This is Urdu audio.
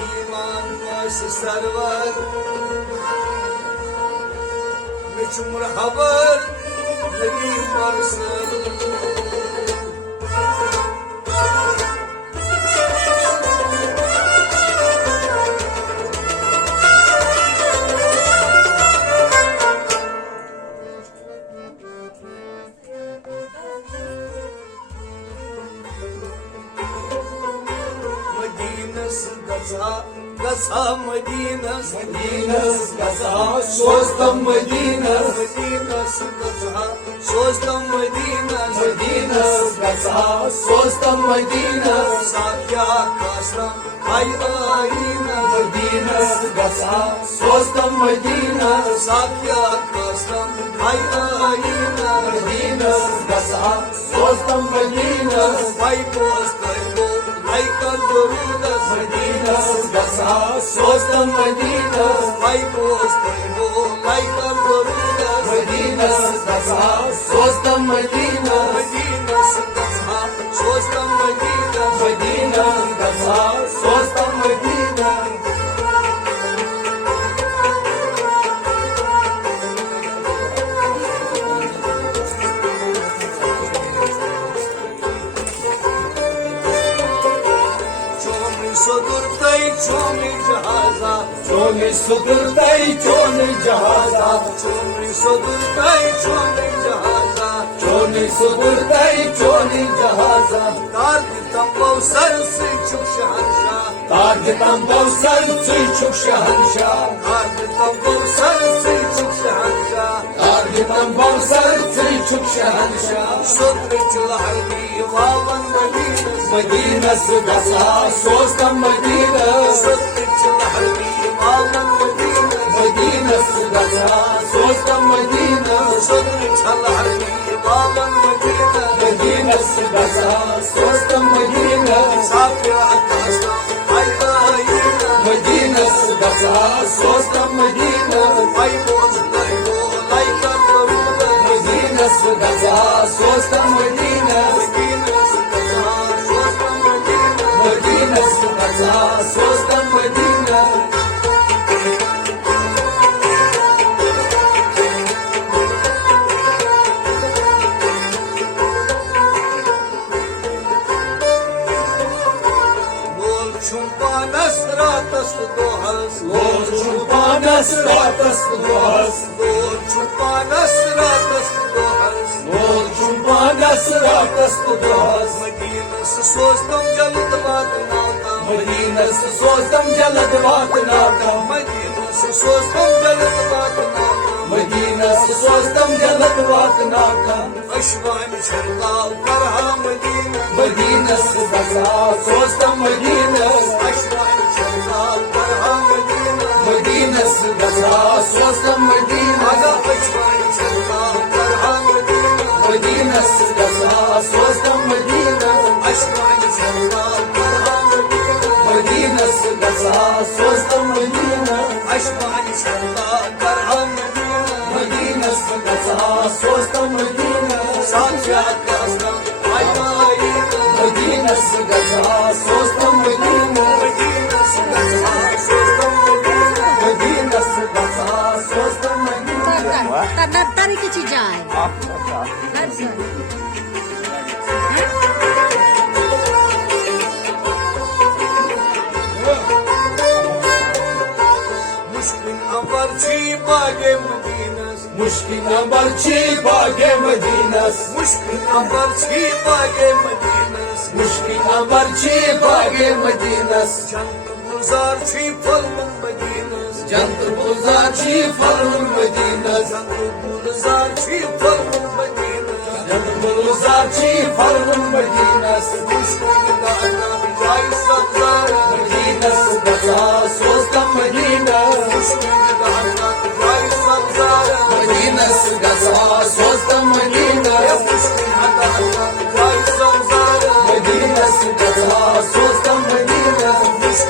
ایمان پاس سرور مچ مرحبر نبی مرسل گژھا مدینس گژھا سوزتم مدینس گژھا سوزتم مدینس گژھا سوزتم مدینس ساکیا کاسرم ہائی آئینس گژھا سوزتم مدینس ساکیا کاسرم ہائی آئینس گژھا سوزتم مدینس بھائی پوست لائی کر درودس مدینس گژھا سوزتم مدینس بھائی پوست لائی کر درودس مدینس گژھا سوزتم مدینس گژھا سوزتم مدینس گژھا سوزتم مدینس چومی جہازا چومی سدرتائی چومی جہازا چومی سدرتائی چومی جہازا چومی سدرتائی چومی جہازا تاج تمبو سر سے چھک شہنشاہ تاج تمبو سر سے چھک شہنشاہ تاج تمبو سر سے چھک شہنشاہ تاج تمبو سر سے چھک شہنشاہ صدر چلہلی واون مدینس مدینس گژھا سوزتم مدینس صدر چلہلی واون مدینس مدینس گژھا سوزتم مدینس صدر چلہلی واون مدینس مدینس گژھا سوزتم مدینس ساکیا کاسرم ہائی آئینس مدینس گژھا سوزتم مدینس بھائی پوست لائی کر درودس مدینس گژھا سوزتم مدینس مدینس گژھا سوزتم مدینس لول چھم پانس راتس دۄہس لول چھم پانس راتس دۄہس لول چھم پانس راتس دۄہس لول چھم پانس راتس دۄہس مدینس سوزتم جلد واتناوتم مدینس سوزتم جلد واتناوتم مدینس سوزتم جلد واتناوتم مدینس سوزتم جلد واتناوتم اشوان چھرلاو کرہا مدینس مدینس گژھا سوزتم مدینس اشوان چھرلاو کرہا مدینس مدینس گژھا سوزتم مدینس اشوان چھرلاو کرہا مدینس مدینس گژھا سوزتم مدینس اشوان چھرلاو کرہا مدینس مدینس گژھا سوزتم مدینس اشوان چھرلاو کرہا مدینس مدینس گژھا سوزتم مدینس ساکیا کاسرم ہائی آئینس مدینس گژھا سوزتم مدینس مدینس گژھا سوزتم مدینس مدینس گژھا سوزتم مدینس تاریخ چیز جائے مشکل امبر چھی باغ مدینس مشکل امبر چھی باغ مدینس مشکل امبر چھی باغ مدینس مشکل امبر چھی باغ مدینس جنت گلزار چھی پھلون مدینس جنت گلزار چھی پھلون مدینس جنت گلزار چھی پھلون مدینس جنت گلزار چھی پھلون مدینس مشکل دانا جائی سبزار مدینس گژھا سوزتم مدینس مشکل